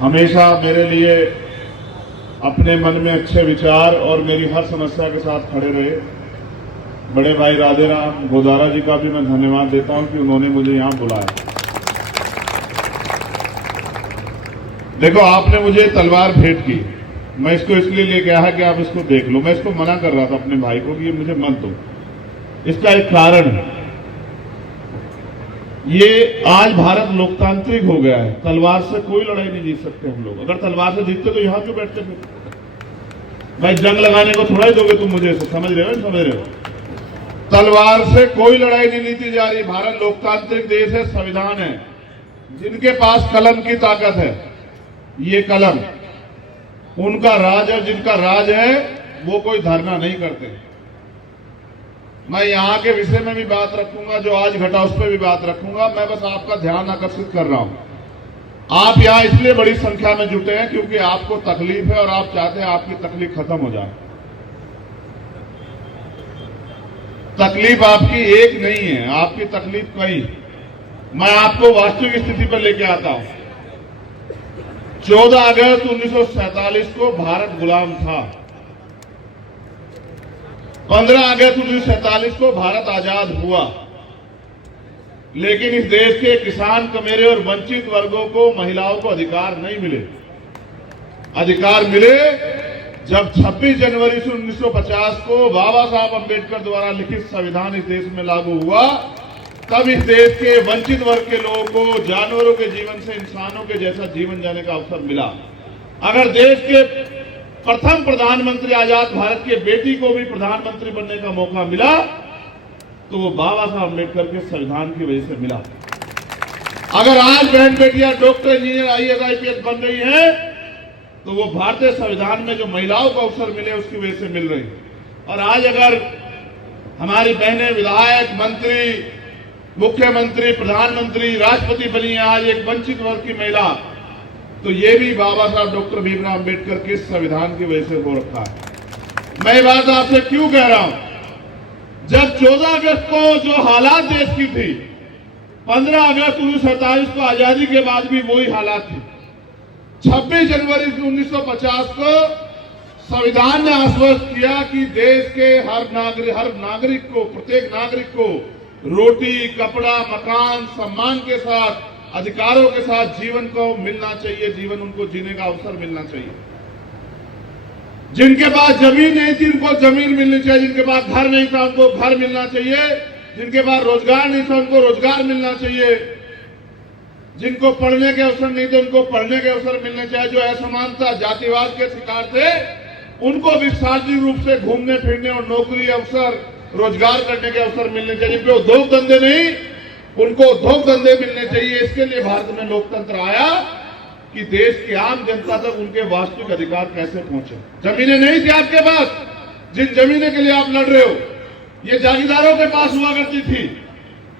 हमेशा मेरे लिए अपने मन में अच्छे विचार और मेरी हर समस्या के साथ खड़े रहे बड़े भाई राधेराम गोदारा जी का भी मैं धन्यवाद देता हूं कि उन्होंने मुझे यहां बुलाया। देखो, आपने मुझे तलवार भेंट की, मैं इसको इसलिए लेके आया कि आप इसको देख लो। मैं इसको मना कर रहा था अपने भाई को कि ये मुझे मत दो। इसका एक कारण है, ये आज भारत लोकतांत्रिक हो गया है। तलवार से कोई लड़ाई नहीं जीत सकते हम लोग। अगर तलवार से जीतते तो यहां क्यों बैठते फिर? भाई जंग लगाने को थोड़ा ही दोगे तुम मुझे, समझ रहे हो? समझ रहे हो? तलवार से कोई लड़ाई नहीं जीती जा रही। भारत लोकतांत्रिक देश है, संविधान है। जिनके पास कलम की ताकत है, ये कलम उनका राज है। जिनका राज है वो कोई धरना नहीं करते। मैं यहां के विषय में भी बात रखूंगा, जो आज घटा उस पर भी बात रखूंगा। मैं बस आपका ध्यान आकर्षित कर रहा हूं। आप यहां इसलिए बड़ी संख्या में जुटे हैं क्योंकि आपको तकलीफ है और आप चाहते हैं आपकी तकलीफ खत्म हो जाए। तकलीफ आपकी एक नहीं है, आपकी तकलीफ कई। मैं आपको वास्तविक स्थिति पर लेके आता हूं। 14 अगस्त 1947 को भारत गुलाम था। 15 अगस्त 1947 को भारत आजाद हुआ। लेकिन इस देश के किसान, कमेरे और वंचित वर्गों को, महिलाओं को अधिकार नहीं मिले। अधिकार मिले जब 26 जनवरी 1950 को बाबा साहब अंबेडकर द्वारा लिखित संविधान इस देश में लागू हुआ। तब इस देश के वंचित वर्ग के लोगों को जानवरों के जीवन से इंसानों के जैसा जीवन जीने का अवसर मिला। अगर देश के प्रथम प्रधानमंत्री आजाद भारत के बेटी को भी प्रधानमंत्री बनने का मौका मिला तो वो बाबा साहब अम्बेडकर के संविधान की वजह से मिला। अगर आज बहन बेटियां डॉक्टर, इंजीनियर, आईएएस, आईपीएस बन रही हैं तो वो भारतीय संविधान में जो महिलाओं को अवसर मिले उसकी वजह से मिल रही। और आज अगर हमारी बहनें विधायक, मंत्री, मुख्यमंत्री, प्रधानमंत्री, राष्ट्रपति बनी है आज एक वंचित वर्ग की महिला, तो ये भी बाबा साहब डॉक्टर भीमराव अंबेडकर के संविधान की वजह से हो रखा है। मैं ये बात आपसे क्यों कह रहा हूं? जब 14 अगस्त को जो हालात देश की थी, 15 अगस्त 1947 को आजादी के बाद भी वही हालात थी। 26 जनवरी 1950 को संविधान ने आश्वस्त किया कि देश के हर नागरिक को, प्रत्येक नागरिक को रोटी, कपड़ा, मकान, सम्मान के साथ, अधिकारों के साथ जीवन को मिलना चाहिए। जीवन उनको जीने का अवसर मिलना चाहिए। जिनके पास जमीन नहीं थी उनको जमीन मिलनी चाहिए। जिनके पास घर नहीं था उनको घर मिलना चाहिए। जिनके पास रोजगार नहीं था उनको रोजगार मिलना चाहिए। जिनको पढ़ने के अवसर नहीं थे उनको पढ़ने के अवसर मिलने चाहिए। जो असमानता, जातिवाद के शिकार थे उनको भी सार्वजनिक रूप से घूमने फिरने और नौकरी अवसर, रोजगार करने के अवसर मिलने चाहिए। जिनको उद्योग धंधे नहीं उनको उद्योग धंधे मिलने चाहिए। इसके लिए भारत में लोकतंत्र आया कि देश की आम जनता तक उनके वास्तविक अधिकार कैसे पहुंचे। जमीनें नहीं थी आपके पास, जिन जमीनें के लिए आप लड़ रहे हो ये जागीरदारों के पास हुआ करती थी।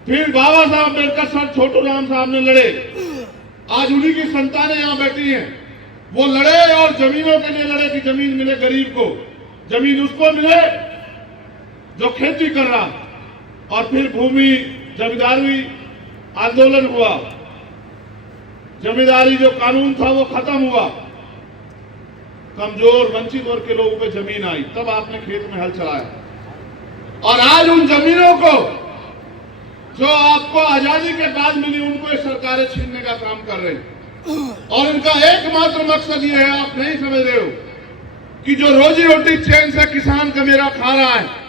फिर बाबा साहब अम्बेडकर सर छोटू राम साहब ने लड़े, आज उन्हीं की संतानें यहां बैठी हैं। वो लड़े और जमीनों के लिए लड़े कि जमीन मिले गरीब को, जमीन उसको मिले जो खेती कर रहा। और फिर भूमि जमींदारी आंदोलन हुआ, जमींदारी जो कानून था वो खत्म हुआ, कमजोर वंचित वर्ग के लोगों पे जमीन आई, तब आपने खेत में हल चलाया। और आज उन जमीनों को जो आपको आजादी के बाद मिली उनको ये सरकारें छीनने का काम कर रही। और इनका एकमात्र मकसद ये है, आप नहीं समझ रहे हो, कि जो रोजी रोटी चैन से किसान का मेरा खा रहा है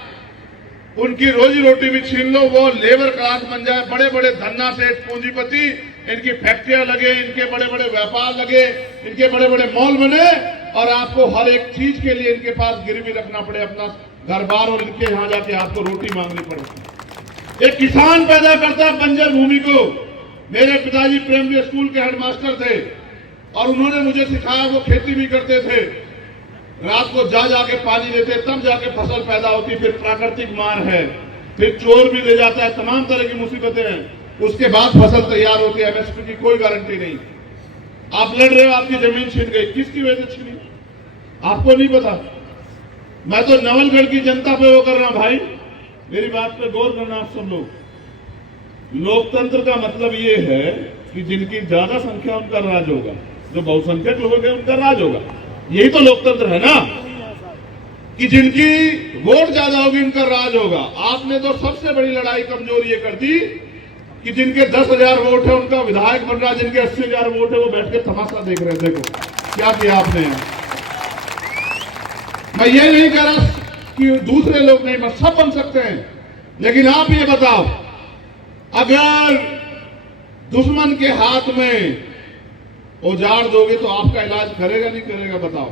उनकी रोजी रोटी भी छीन लो। वो लेबर क्लास बन जाए, बड़े बड़े धन्ना सेठ पूंजीपति, इनकी फैक्ट्रियां लगे, इनके बड़े बड़े व्यापार लगे, इनके बड़े बड़े मॉल बने और आपको हर एक चीज के लिए इनके पास गिरवी रखना पड़े अपना घर बार, और इनके यहां जाके आपको रोटी मांगनी पड़े। एक किसान पैदा करता है बंजर भूमि को। मेरे पिताजी प्राइमरी स्कूल के हेडमास्टर थे और उन्होंने मुझे सिखाया, वो खेती भी करते थे, रात को जाके पानी देते, तब जाके फसल पैदा होती। फिर प्राकृतिक मार है, फिर चोर भी ले जाता है, तमाम तरह की मुसीबतें हैं, उसके बाद फसल तैयार होती है। एमएसपी की कोई गारंटी नहीं। आप लड़ रहे हो, आपकी जमीन छीन गई, किसकी वजह से छीनी आपको नहीं पता। मैं तो नवलगढ़ की जनता पे वो कर रहा हूं भाई, मेरी बात पे गौर करना आप सब लोग। लोकतंत्र का मतलब ये है कि जिनकी ज्यादा संख्या उनका राज होगा, जो बहुसंख्यक लोग हैं उनका राज होगा। यही तो लोकतंत्र है ना, कि जिनकी वोट ज्यादा होगी उनका राज होगा। आपने तो सबसे बड़ी लड़ाई कमजोर ये कर दी कि जिनके 10,000 वोट है उनका विधायक बन रहा, जिनके 80,000 वोट है वो बैठ के तमाशा देख रहे हैं। देखो क्या किया आपने। मैं ये नहीं कह रहा कि दूसरे लोग नहीं, बस सब बन सकते हैं, लेकिन आप ये बताओ, अगर दुश्मन के हाथ में औजार दोगे तो आपका इलाज करेगा नहीं करेगा, बताओ।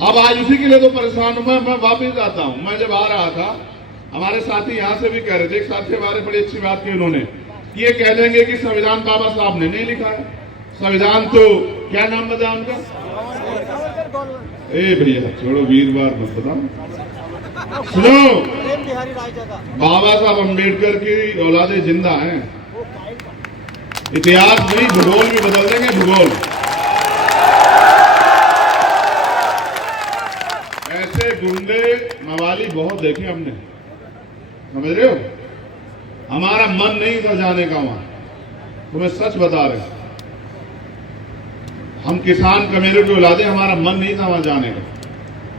अब आज उसी के लिए तो परेशान हूं मैं वापिस आता हूं। मैं जब आ रहा था, हमारे साथी यहां से भी कह रहे थे, एक साथी हमारे बड़ी अच्छी बात की उन्होंने, ये कह देंगे कि संविधान बाबा साहब ने नहीं लिखा है। संविधान तो क्या नाम बताया उनका? ए भैया छोड़ो, वीरवार मत बताओ, सुनो, बाबा साहब अम्बेडकर की औलादे जिंदा हैं। इतिहास नहीं, भूगोल भी बदल देंगे, भूगोल। ऐसे गुंडे मवाली बहुत देखे हमने, समझ रहे हो। हमारा मन नहीं था जाने का वहां, तुम्हें सच बता रहे। हम किसान कमेरे की औलादे, हमारा मन नहीं था वहां जाने का,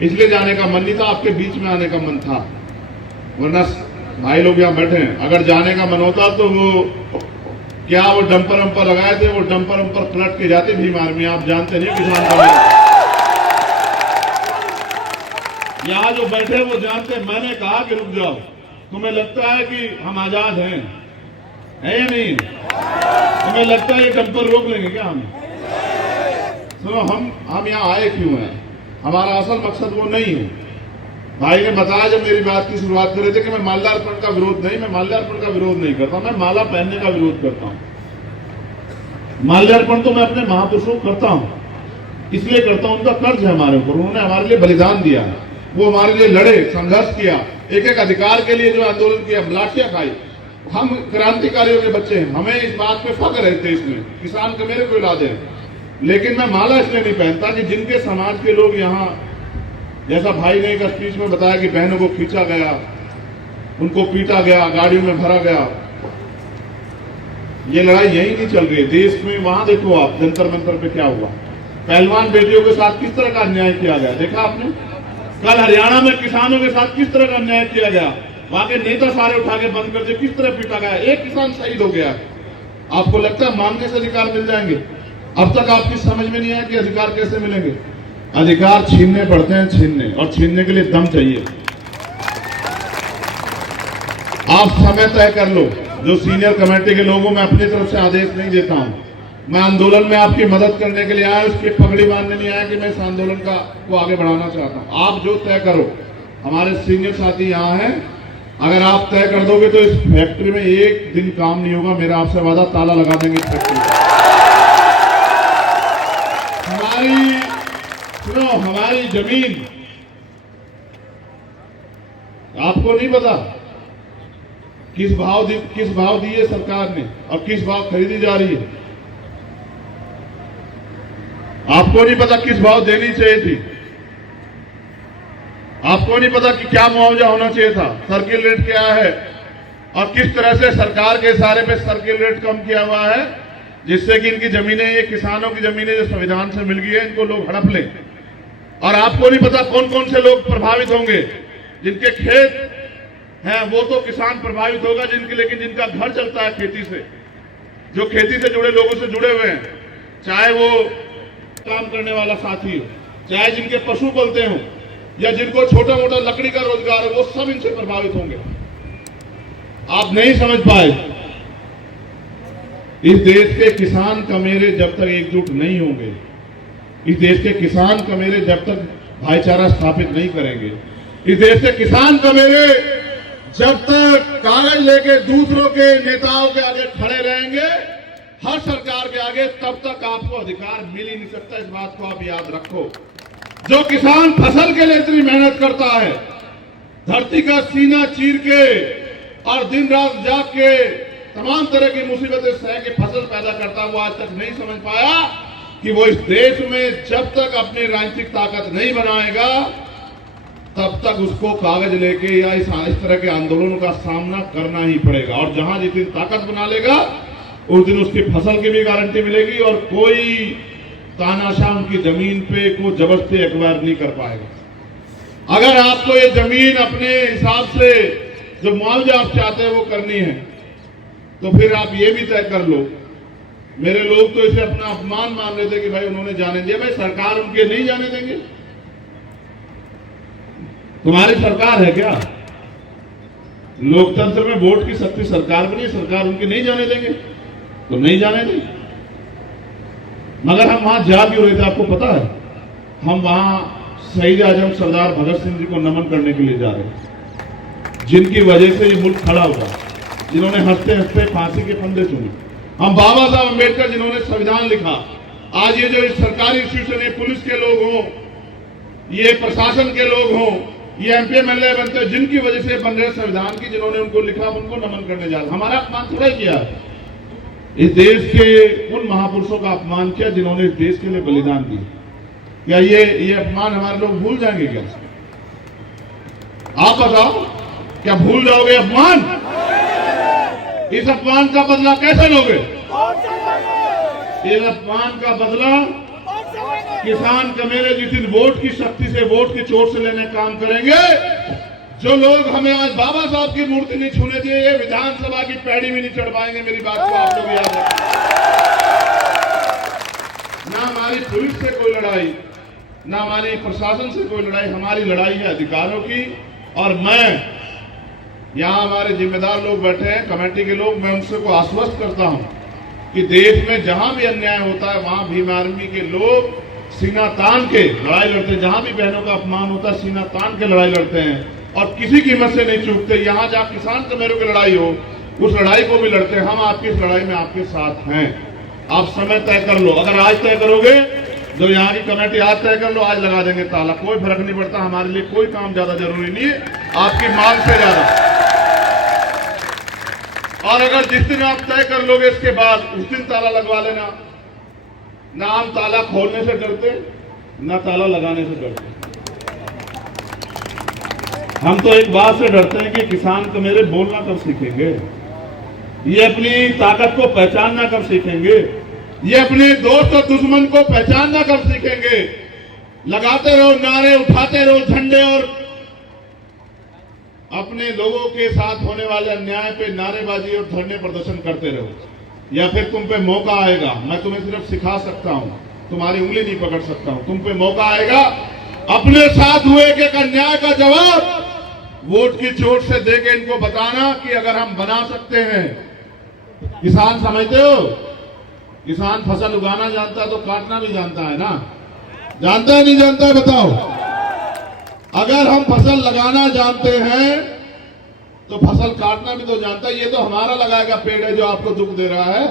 इसलिए जाने का मन नहीं था, आपके बीच में आने का मन था। वरना भाई लोग यहां बैठे हैं, अगर जाने का मन होता तो वो क्या वो डंपर वंपर लगाए थे, वो डंपर वंपर पलट के जाते भीम आर्मी। आप जानते नहीं किसान कमेरे, यहां जो बैठे वो जानते। मैंने कहा कि रुक जाओ, तुम्हें लगता है कि हम आजाद हैं, है या नहीं? तुम्हें लगता है ये डंपर रोक लेंगे क्या हम? सुनो, हम यहाँ आए क्यों हैं? हमारा असल मकसद वो नहीं है। भाई ने बताया जब मेरी बात की शुरुआत कर रहे थे कि मैं माल्यार्पण का विरोध नहीं, मैं माल्यार्पण का विरोध नहीं करता, मैं माला पहनने का विरोध करता हूं। माल्यार्पण तो मैं अपने महापुरुषों को करता हूं, इसलिए करता हूं, उनका कर्ज है हमारे ऊपर, उन्होंने हमारे लिए बलिदान दिया है, वो हमारे लिए लड़े, संघर्ष किया, एक एक अधिकार के लिए जो आंदोलन किया, लाठियां खाई। हम क्रांतिकारियों के बच्चे हैं, हमें इस बात पे फख्र है देश में, किसान का मेरे को इलाज है। लेकिन मैं माला इसलिए नहीं पहनता कि जिनके समाज के लोग यहाँ, जैसा भाई ने एक स्पीच में बताया कि बहनों को खींचा गया, उनको पीटा गया, गाड़ियों में भरा गया, ये लड़ाई यही नहीं चल रही देश में। वहां देखो आप जंतर मंतर पे क्या हुआ, पहलवान बेटियों के साथ किस तरह का अन्याय किया गया, देखा आपने? कल हरियाणा में किसानों के साथ किस तरह का अन्याय किया गया, वहां के नेता सारे उठा के बंद कर दिए, किस तरह पीटा गया, एक किसान शहीद हो गया। आपको लगता है मांगने से अधिकार मिल जाएंगे? अब तक आपकी समझ में नहीं आया कि अधिकार कैसे मिलेंगे। अधिकार छीनने पड़ते हैं, छीनने, और छीनने के लिए दम चाहिए। आप समय तय कर लो, जो सीनियर कमेटी के लोगों में अपनी तरफ से आदेश नहीं देता हूं, मैं आंदोलन में आपकी मदद करने के लिए आया, उसकी पगड़ी बांधने नहीं आया कि मैं इस आंदोलन को आगे बढ़ाना चाहता हूं। आप जो तय करो, हमारे सीनियर साथी यहाँ हैं, अगर आप तय कर दोगे तो इस फैक्ट्री में एक दिन काम नहीं होगा, मेरा आपसे वादा, ताला लगा देंगे इस फैक्ट्री में। हमारी जमीन आपको नहीं पता किस भाव दी है सरकार ने और किस भाव खरीदी जा रही है। आपको नहीं पता किस भाव देनी चाहिए थी, आपको नहीं पता कि क्या मुआवजा होना चाहिए था, सर्किल रेट क्या है, और किस तरह से सरकार के इशारे पे सर्किल रेट कम किया हुआ है, जिससे कि इनकी जमीनें, ये किसानों की जमीनें जो संविधान से मिल गई है, इनको लोग हड़प लें। और आपको नहीं पता कौन कौन से लोग प्रभावित होंगे, जिनके खेत हैं वो तो किसान प्रभावित होगा, लेकिन जिनका घर चलता है खेती से, जो खेती से जुड़े लोगों से जुड़े हुए हैं, चाहे वो काम करने वाला साथी हो, चाहे जिनके पशु पलते हो, या जिनको छोटा मोटा लकड़ी का रोजगार है, वो सब इनसे प्रभावित होंगे। आप नहीं समझ पाए। इस देश के किसान कमेरे जब तक एकजुट नहीं होंगे, इस देश के किसान कमेरे जब तक भाईचारा स्थापित नहीं करेंगे, इस देश के किसान कमेरे जब तक कागज लेके दूसरों के नेताओं के आगे खड़े रहेंगे, हर सरकार के आगे, तब तक आपको अधिकार मिल ही नहीं सकता। इस बात को आप याद रखो। जो किसान फसल के लिए इतनी मेहनत करता है, धरती का सीना चीर के और दिन रात जाग के तमाम तरह की मुसीबतें सह के फसल पैदा करता है, वो आज तक नहीं समझ पाया कि वो इस देश में जब तक अपनी राजनीतिक ताकत नहीं बनाएगा, तब तक उसको कागज लेके या इस तरह के आंदोलनों का सामना करना ही पड़ेगा। और जहां जितनी ताकत बना लेगा, उस दिन उसकी फसल की भी गारंटी मिलेगी और कोई तानाशाह उनकी जमीन पे को जबरदस्ती एक्वायर नहीं कर पाएगा। अगर आपको ये जमीन अपने हिसाब से जो मुआवजा आप चाहते हैं वो करनी है तो फिर आप ये भी तय कर लो। मेरे लोग तो इसे अपना अपमान मान रहे थे कि भाई उन्होंने जाने दिया। भाई सरकार उनके नहीं जाने देंगे? तुम्हारी सरकार है क्या? लोकतंत्र में वोट की शक्ति सरकार बनी, सरकार उनके नहीं जाने देंगे तो नहीं जाने देंगे। मगर हम वहां जा क्यों रहे थे आपको पता है? हम वहां शहीद आजम सरदार भगत सिंह जी को नमन करने के लिए जा रहे हैं, जिनकी वजह से ये मुल्क खड़ा हुआ, जिन्होंने हंसते हंसते फांसी के फंदे चुने। हम बाबा साहब अम्बेडकर जिन्होंने संविधान लिखा। आज ये जो सरकारी इंस्टीट्यूशन है, पुलिस के लोग हों, ये प्रशासन के लोग हों, ये एमपी एमएलए बनते हैं, जिनकी वजह से बन रहे संविधान की, जिन्होंने उनको लिखा, उनको नमन करने जा रहे। हमारा अपमान थोड़ा किया, इस देश के उन महापुरुषों का अपमान किया जिन्होंने इस देश के लिए बलिदान दिया। क्या ये अपमान हमारे लोग भूल जाएंगे क्या? आप बताओ, क्या भूल जाओगे अपमान? इस अपमान का बदला कैसे लोगे? इस अपमान का बदला किसान कमेरे जिस दिन वोट की शक्ति से, वोट की चोट से लेने काम करेंगे। जो लोग हमें आज बाबा साहब की मूर्ति नहीं छूने दिए, ये विधानसभा की पैड़ी भी नहीं चढ़ पाएंगे। मेरी बात को आप लोग याद रखें। ना हमारी पुलिस से कोई लड़ाई, ना हमारी प्रशासन से कोई लड़ाई, हमारी लड़ाई है अधिकारों की। और मैं यहां हमारे जिम्मेदार लोग बैठे हैं, कमेटी के लोग, मैं उनसे को आश्वस्त करता हूं कि देश में जहां भी अन्याय होता है वहां भीम आर्मी के लोग सीना तान के लड़ाई लड़ते हैं। जहां भी बहनों का अपमान होता है सीना तान के लड़ाई लड़ते हैं और किसी कीमत से नहीं चूकते। यहां जहां किसान कमेरों की लड़ाई हो, उस लड़ाई को भी लड़ते हैं। हम आपकी इस लड़ाई में आपके साथ हैं। आप समय तय कर लो। अगर आज तय करोगे, जो यहाँ की कमेटी आज तय कर लो, आज लगा देंगे ताला, कोई फर्क नहीं पड़ता। हमारे लिए कोई काम ज्यादा जरूरी नहीं है आपकी मांग से ज्यादा। और अगर जिस दिन आप तय कर लोगे इसके बाद उस दिन ताला लगवा लेना। ना हम ताला खोलने से डरते, ना ताला लगाने से डरते। हम तो एक बात से डरते हैं कि किसान कमेरे बोलना कब सीखेंगे, ये अपनी ताकत को पहचानना कब सीखेंगे, ये अपने दोस्त और दुश्मन को पहचानना कब सीखेंगे। लगाते रहो नारे, उठाते रहो झंडे और अपने लोगों के साथ होने वाले अन्याय पे नारेबाजी और धरने प्रदर्शन करते रहो, या फिर तुम पे मौका आएगा। मैं तुम्हें सिर्फ सिखा सकता हूं, तुम्हारी उंगली नहीं पकड़ सकता हूं। तुम पे मौका आएगा, अपने साथ हुए एक अन्याय का जवाब वोट की चोट से देके इनको बताना कि अगर हम बना सकते हैं। किसान समझते हो, किसान फसल उगाना जानता है तो काटना भी जानता है ना? जानता है नहीं जानता है बताओ? अगर हम फसल लगाना जानते हैं तो फसल काटना भी तो जानता है। ये तो हमारा लगाएगा पेड़ है जो आपको दुख दे रहा है।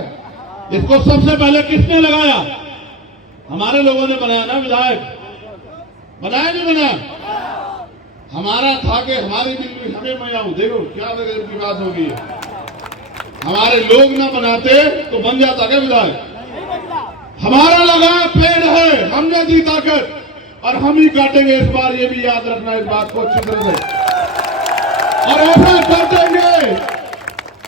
इसको सबसे पहले किसने लगाया? हमारे लोगों ने बनाया ना, विधायक बनाया नहीं बनाया? हमारा था कि हमारी बिल्ली हमें मैं आऊं। देखो क्या की बात होगी। हमारे लोग ना बनाते तो बन जाता क्या विधायक? हमारा लगाया पेड़ है, हमने दी ताकत और हम ही काटेंगे इस बार। ये भी याद रखना इस बात को अच्छी तरह से। और ऐसा कर देंगे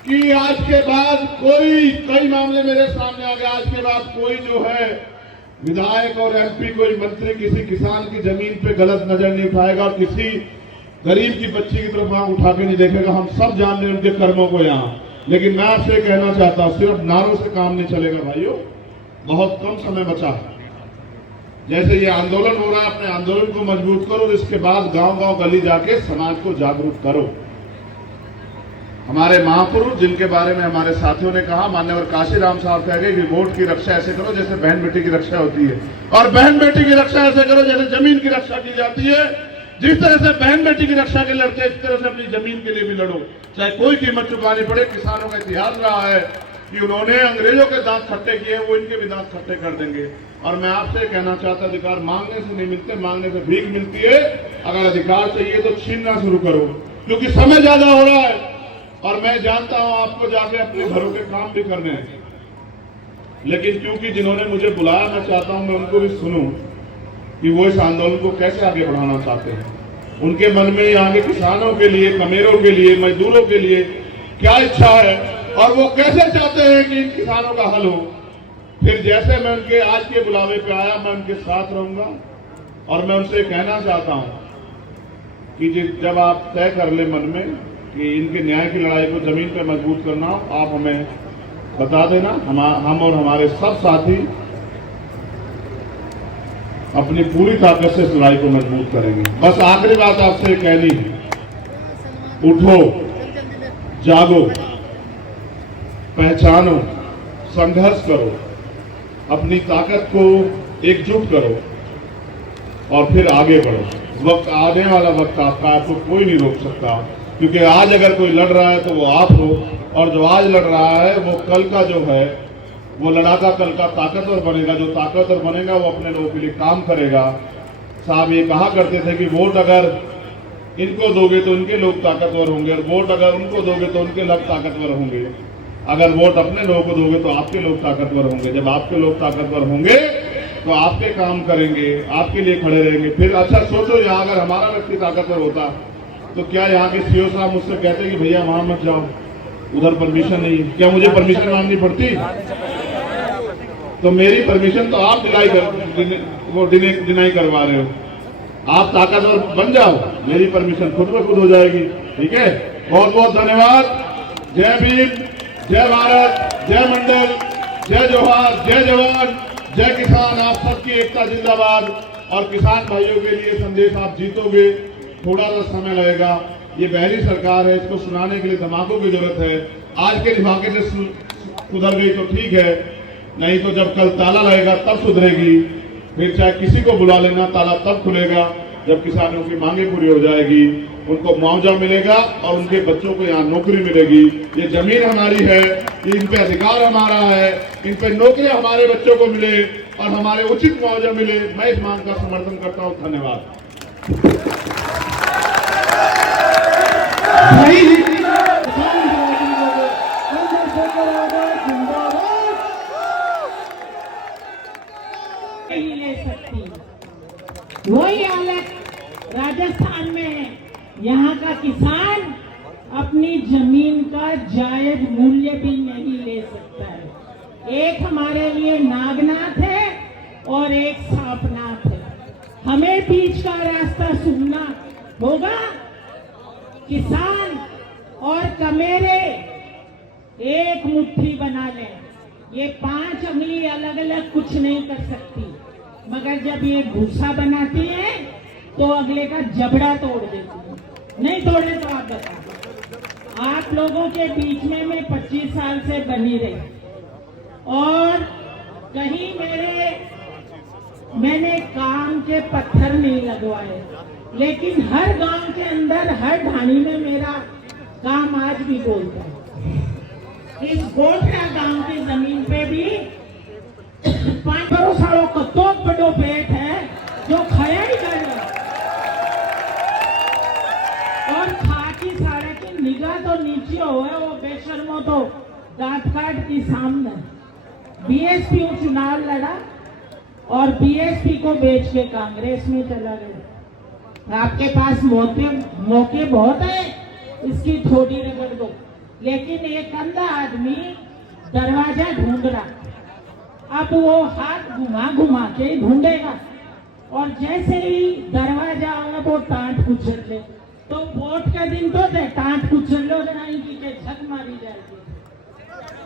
कि आज के बाद कोई, कई मामले मेरे सामने आ गए, आज के बाद कोई जो है विधायक और एमपी, कोई मंत्री किसी किसान की जमीन पे गलत नजर नहीं उठाएगा और किसी गरीब की बच्ची की तरफ वहां उठा के नहीं देखेगा। हम सब जान रहे हैं उनके कर्मों को यहाँ। लेकिन मैं आपसे कहना चाहता हूं, सिर्फ नारों से काम नहीं चलेगा भाइयों, बहुत कम समय बचा है। जैसे ये आंदोलन हो रहा है, अपने आंदोलन को मजबूत करो और इसके बाद गांव गांव गली जाके समाज को जागरूक करो। हमारे महापुरुष जिनके बारे में हमारे साथियों ने कहा, मान्यवर काशीराम साहब कह गए कि वोट की रक्षा ऐसे करो जैसे बहन बेटी की रक्षा होती है, और बहन बेटी की रक्षा ऐसे करो जैसे जमीन की रक्षा की जाती है। जिस तरह से बहन बेटी की रक्षा के लड़ते, इस तरह से अपनी जमीन के लिए भी लड़ो, चाहे कोई कीमत चुकानी पड़े। किसानों का इतिहास रहा है कि उन्होंने अंग्रेजों के दांत खट्टे किए, वो इनके भी दांत खट्टे कर देंगे। और मैं आपसे कहना चाहता, अधिकार मांगने से नहीं मिलते, मांगने से भीख मिलती है। अगर अधिकार चाहिए तो छीनना शुरू करो, क्योंकि समय ज्यादा हो रहा है और मैं जानता हूं आपको जाके अपने घरों के काम भी करने हैं। लेकिन क्योंकि जिन्होंने मुझे बुलाया, मैं चाहता हूं मैं उनको भी सुनूं कि वो इस आंदोलन को कैसे आगे बढ़ाना चाहते हैं। उनके मन में आगे किसानों के लिए, कमेरों के लिए, मजदूरों के लिए क्या इच्छा है और वो कैसे चाहते हैं कि इन किसानों का हल हो। फिर जैसे मैं उनके आज के बुलावे पे आया, मैं उनके साथ रहूंगा और मैं उनसे कहना चाहता हूं कि जब आप तय कर ले मन में कि इनके न्याय की लड़ाई को जमीन पर मजबूत करना हो, आप हमें बता देना। हम और हमारे सब साथी अपनी पूरी ताकत से इस लड़ाई को मजबूत करेंगे। बस आखिरी बात आपसे कहनी है, उठो, जागो, पहचानो, संघर्ष करो, अपनी ताकत को एकजुट करो और फिर आगे बढ़ो। वक्त आने वाला वक्त आपको कोई नहीं रोक सकता, क्योंकि आज अगर कोई लड़ रहा है तो वो आप हो, और जो आज लड़ रहा है वो कल का जो है वो लड़ाका कल का ताकतवर बनेगा। जो ताकतवर बनेगा वो अपने लोगों के लिए काम करेगा। साहब ये कहा करते थे कि वोट अगर इनको दोगे तो इनके लोग ताकतवर होंगे, और वोट अगर उनको दोगे तो उनके लोग ताकतवर होंगे। अगर वोट अपने लोगों को दोगे तो आपके लोग ताकतवर होंगे। जब आपके लोग ताकतवर होंगे तो आपके काम करेंगे, आपके लिए खड़े रहेंगे। फिर अच्छा सोचो, यहाँ अगर हमारा व्यक्ति ताकतवर होता तो क्या यहाँ के सीओ साहब मुझसे कहते कि भैया वहां मत जाओ, उधर परमिशन नहीं है? क्या मुझे परमिशन मांगनी पड़ती? तो मेरी परमिशन तो आप डिनाई करवा रहे हो। आप ताकतवर बन जाओ, मेरी परमिशन खुद ब खुद हो जाएगी। ठीक है, बहुत बहुत धन्यवाद। जय भीम, जय भारत, जय मंडल, जय जोहार, जय जवान, जय किसान। आप सबकी एकता जिंदाबाद। और किसान भाइयों के लिए संदेश, आप जीतोगे, थोड़ा सा समय लगेगा। ये पहली सरकार है, इसको सुनाने के लिए दिमागों की जरूरत है। आज के दिमागे से सुधर गई तो ठीक है, नहीं तो जब कल ताला लगेगा तब सुधरेगी। फिर चाहे किसी को बुला लेना, ताला तब खुलेगा जब किसानों की मांगे पूरी हो जाएगी, उनको मुआवजा मिलेगा और उनके बच्चों को यहाँ नौकरी मिलेगी। ये जमीन हमारी है, इन पे अधिकार हमारा है, इन पे नौकरी हमारे बच्चों को मिले और हमारे उचित मुआवजा मिले। मैं इस मांग का समर्थन करता हूँ। धन्यवाद। नहीं ले सकती। वही हालत राजस्थान में है। यहाँ का किसान अपनी जमीन का जायज मूल्य भी नहीं ले सकता है। एक हमारे लिए नागनाथ है और एक सांपनाथ है। हमें बीच का रास्ता सुनना होगा। किसान और कमेरे एक मुट्ठी बना लें। ये 5 अंगुली अलग अलग कुछ नहीं कर सकती, मगर जब ये भूसा बनाती है तो अगले का जबड़ा तोड़ देती है। नहीं तोड़े तो आप बताओ। आप लोगों के बीच में मैं 25 साल से बनी रही और कहीं मैंने काम के पत्थर नहीं लगवाए, लेकिन हर गांव के अंदर, हर ढाणी में मेरा काम आज भी बोलता है। इस गोठरा गांव की जमीन पे भी 5 सालों का तो बड़ो पेट है जो खाया ही कर रहा, और खाकी साड़े की निगाह तो नीचे हो है। वो बेशर्मो तो दांत काट की सामने बीएसपी चुनाव लड़ा और बीएसपी को बेच के कांग्रेस में चला गया। आपके पास मौके बहुत है, इसकी थोड़ी रगड़ दो। लेकिन एक अंधा आदमी दरवाजा ढूंढ रहा, अब वो हाथ घुमा घुमा के ढूंढेगा और जैसे ही दरवाजा आएगा वो टांट कुचल ले। तो वोट का दिन तो टांट कुचल लो नहीं की छक मारी जाएगी।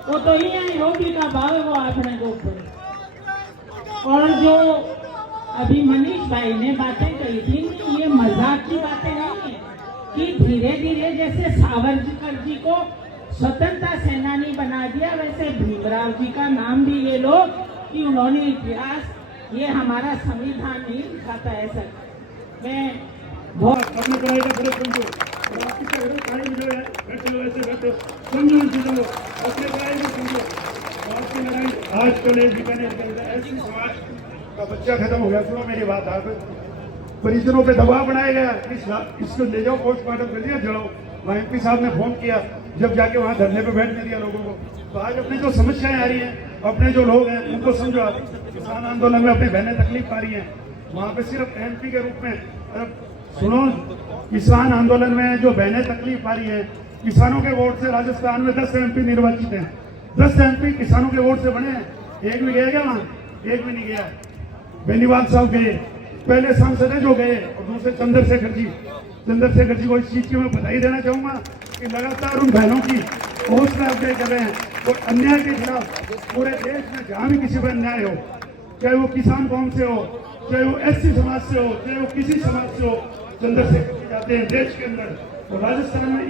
वो तो ही आई रोटी का भाव वो आपने को ऊपर। और जो अभी मनीष भाई ने बातें कही थी, ये मजाक की बातें नहीं है कि धीरे धीरे जैसे सावरकर जी को स्वतंत्रता सेनानी बना दिया, वैसे भीमराव जी का नाम भी ये लोग कि उन्होंने इतिहास, ये हमारा संविधान नहीं दिखाता है। सर मैं बहुत आजकल एक बीकानेर के अंदर ऐसी समाज का बच्चा खत्म हो गया। सुनो मेरी बात, आप परिजनों पे दबाव बनाया गया, इसको ले जाओ पोस्टमार्टम कर दिया, जड़ो। वहाँ एमपी साहब ने फोन किया, जब जाके वहाँ धरने पे बैठने दिया लोगों को। तो आज अपनी जो समस्याएं आ रही हैं, अपने जो लोग हैं उनको समझो। किसान आंदोलन में अपनी बहनें तकलीफ पा रही हैं, वहाँ पे सिर्फ एमपी के रूप में सुनो, किसान आंदोलन में जो बहनें तकलीफ पा रही हैं, किसानों के वोट से राजस्थान में 10 MP निर्वाचित हैं। 10 MP किसानों के वोट से बने हैं। एक भी गया क्या वहाँ? एक भी नहीं गया। बेनीवाल साहब गए, पहले सांसद है जो गए, और दूसरे चंद्रशेखर जी को इस चीज की मैं बधाई देना चाहूंगा कि लगातार उन बहनों की हौसला अफजाई कर रहे हैं और अन्याय के खिलाफ पूरे देश में जहां भी किसी पर अन्याय हो, चाहे वो किसान कौम से हो, चाहे वो SC समाज से हो, चाहे वो किसी समाज से हो, चंद्रशेखर जी जाते हैं देश के अंदर और राजस्थान में